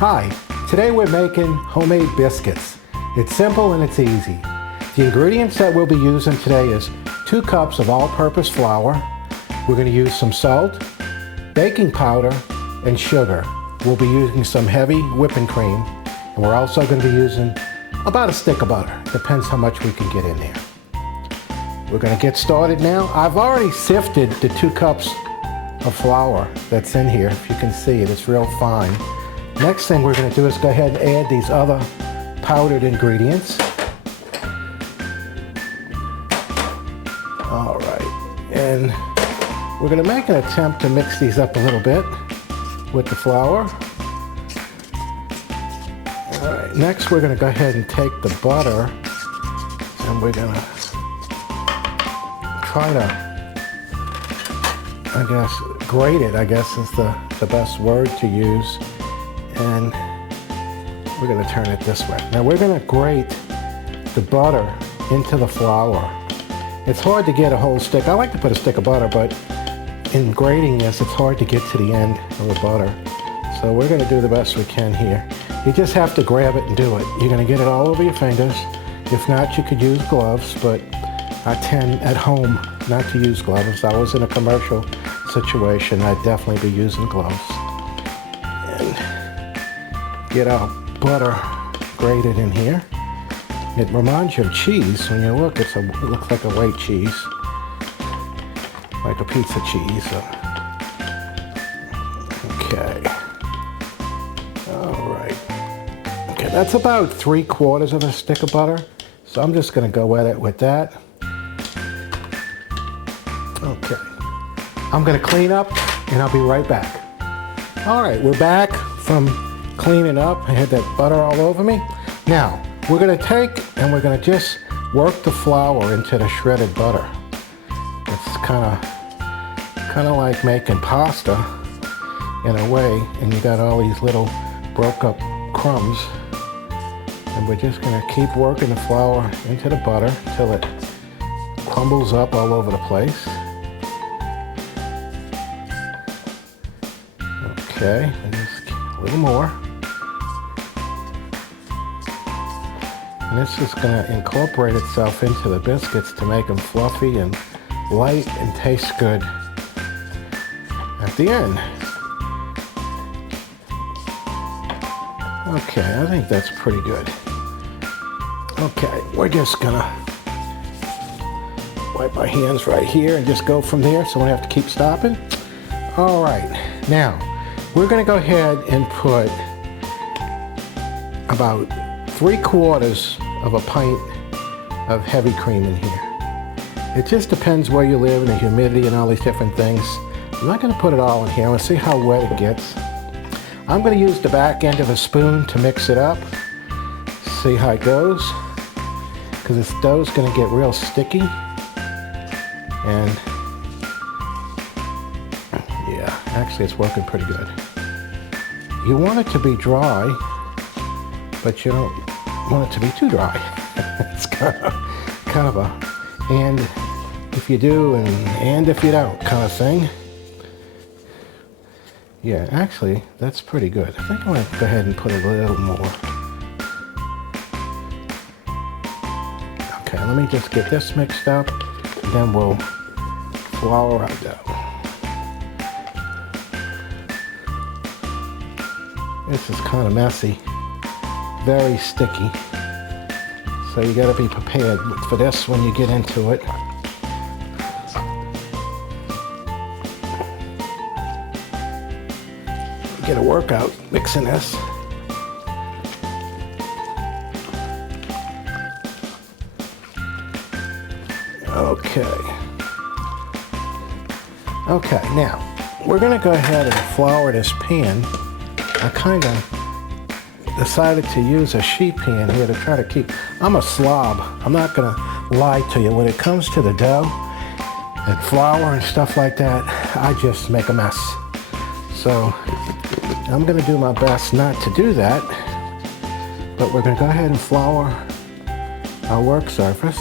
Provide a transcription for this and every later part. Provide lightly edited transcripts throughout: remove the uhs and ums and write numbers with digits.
Hi, today we're making homemade biscuits. It's simple and it's easy. The ingredients that we'll be using today is 2 cups of all-purpose flour. We're going to use some salt, baking powder, and sugar. We'll be using some heavy whipping cream, and we're also going to be using about a stick of butter. Depends how much we can get in there. We're going to get started now. I've already sifted the 2 cups of flour that's in here. If you can see it, it's real fine. Next thing we're going to do is go ahead and add these other powdered ingredients. All right, and we're going to make an attempt to mix these up a little bit with the flour. All right, next we're going to go ahead and take the butter and we're going to try to, I guess, grate it, I guess is the best word to use. And we're going to turn it this way. Now we're going to grate the butter into the flour. It's hard to get a whole stick. I like to put a stick of butter, but in grating this, it's hard to get to the end of the butter. So we're going to do the best we can here. You just have to grab it and do it. You're going to get it all over your fingers. If not, you could use gloves, but I tend at home not to use gloves. If I was in a commercial situation, I'd definitely be using gloves. Get our butter grated in here. It reminds you of cheese. When you look, it looks like a white cheese, like a pizza cheese. Okay. All right. Okay, that's about 3/4 of a stick of butter. So I'm just going to go at it with that. Okay. I'm going to clean up, and I'll be right back. All right, we're back from cleaning up. I had that butter all over me. Now, we're going to take and we're going to just work the flour into the shredded butter. It's kind of like making pasta in a way, and you got all these little broke up crumbs. And we're just going to keep working the flour into the butter till it crumbles up all over the place. Okay, and just a little more. And this is going to incorporate itself into the biscuits to make them fluffy and light and taste good at the end. Okay, I think that's pretty good. Okay, we're just going to wipe our hands right here and just go from there so we don't have to keep stopping. All right, now we're going to go ahead and put about 3/4 of a pint of heavy cream in here. It just depends where you live and the humidity and all these different things. I'm not going to put it all in here. I want to see how wet it gets. I'm going to use the back end of a spoon to mix it up. See how it goes. Because this dough is going to get real sticky. And yeah, actually it's working pretty good. You want it to be dry, but you don't want it to be too dry. It's kind of a and if you do and if you don't kind of thing. Yeah, actually that's pretty good. I think I'm going to go ahead and put a little more. Okay, let me just get this mixed up, and then we'll flour our dough. This is kind of messy. Very sticky, so you got to be prepared for this when you get into it. Get a workout mixing this. Okay, now we're going to go ahead and flour this pan. I kind of decided to use a sheet pan here to try to keep. I'm a slob. I'm not going to lie to you. When it comes to the dough and flour and stuff like that, I just make a mess. So I'm going to do my best not to do that. But we're going to go ahead and flour our work surface.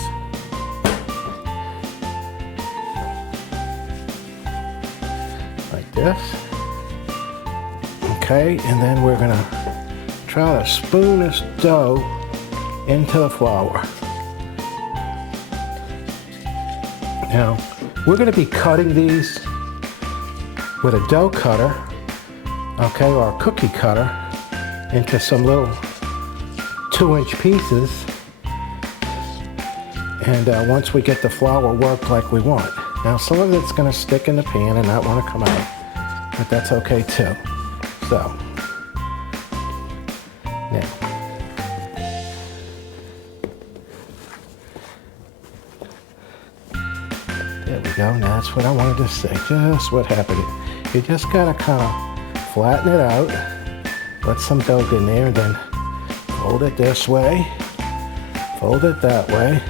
Like this. Okay, and then we're going to try to spoon this dough into the flour. Now, we're going to be cutting these with a dough cutter, okay, or a cookie cutter, into some little 2-inch pieces. And once we get the flour worked like we want. Now, some of it's going to stick in the pan and not want to come out, but that's okay too. So, now, there we go. Now that's what I wanted to say. Just what happened. You just gotta kind of flatten it out, let some dough in there, and then fold it this way, fold it that way,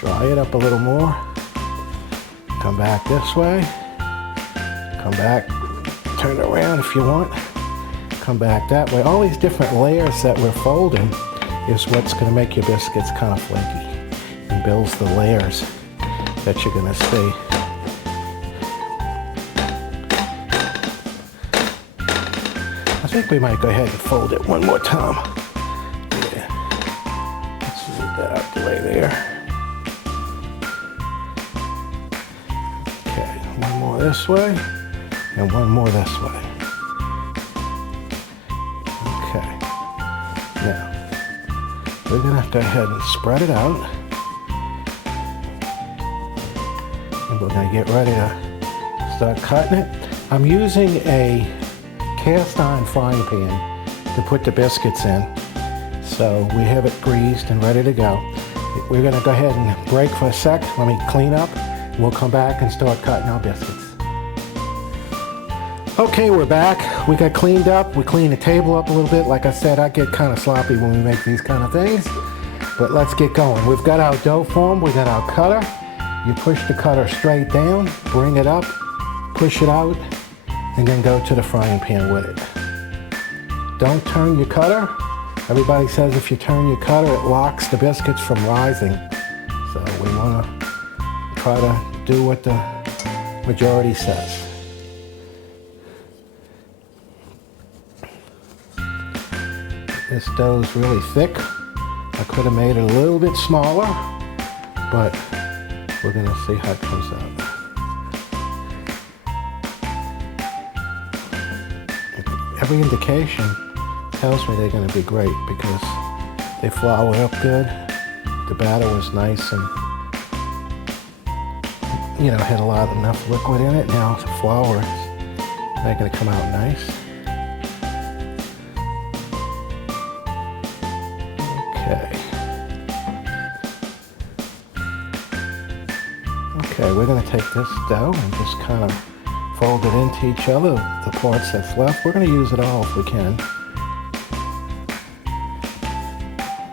dry it up a little more, come back this way, come back, turn it around if you want, come back that way. All these different layers that we're folding is what's going to make your biscuits kind of flaky and builds the layers that you're going to see. I think we might go ahead and fold it one more time. Yeah. Let's move that out the way there. Okay, one more this way and one more this way. Okay. Now, we're going to go ahead and spread it out. And we're going to get ready to start cutting it. I'm using a cast iron frying pan to put the biscuits in. So we have it greased and ready to go. We're going to go ahead and break for a sec. Let me clean up. We'll come back and start cutting our biscuits. Okay, we're back. We got cleaned up. We cleaned the table up a little bit. Like I said, I get kind of sloppy when we make these kind of things. But let's get going. We've got our dough form. We got our cutter. You push the cutter straight down, bring it up, push it out, and then go to the frying pan with it. Don't turn your cutter. Everybody says if you turn your cutter, it locks the biscuits from rising. So we want to try to do what the majority says. This dough is really thick. I could have made it a little bit smaller, but we're going to see how it comes out. Every indication tells me they're going to be great because they floured up good. The batter was nice and, you know, had enough liquid in it. Now the flour is going to come out nice. Okay. Okay, we're going to take this dough and just kind of fold it into each other, the parts that's left. We're going to use it all if we can.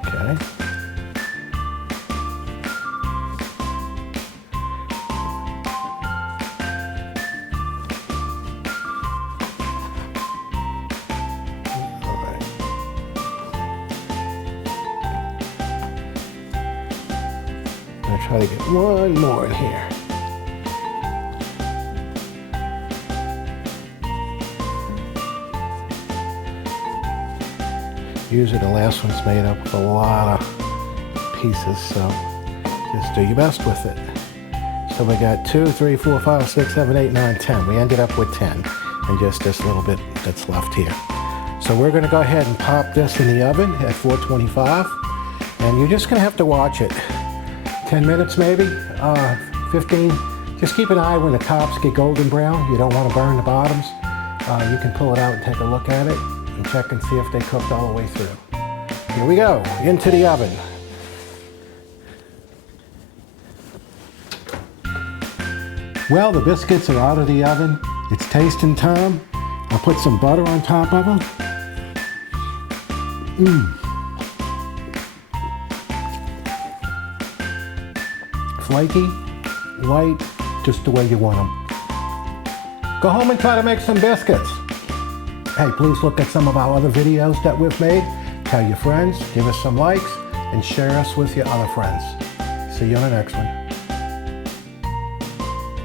Okay. All right. I'm going to try to get one more in here. Usually the last one's made up with a lot of pieces, so just do your best with it. So we got 2, 3, 4, 5, 6, 7, 8, 9, 10. We ended up with 10, and just this little bit that's left here. So we're going to go ahead and pop this in the oven at 425, and you're just going to have to watch it. 10 minutes maybe, 15. Just keep an eye when the tops get golden brown. You don't want to burn the bottoms. You can pull it out and take a look at it and check and see if they cooked all the way through. Here we go, into the oven. Well, the biscuits are out of the oven. It's tasting time. I'll put some butter on top of them. Flaky, light, just the way you want them. Go home and try to make some biscuits. Hey, please look at some of our other videos that we've made. Tell your friends, give us some likes, and share us with your other friends. See you on the next one.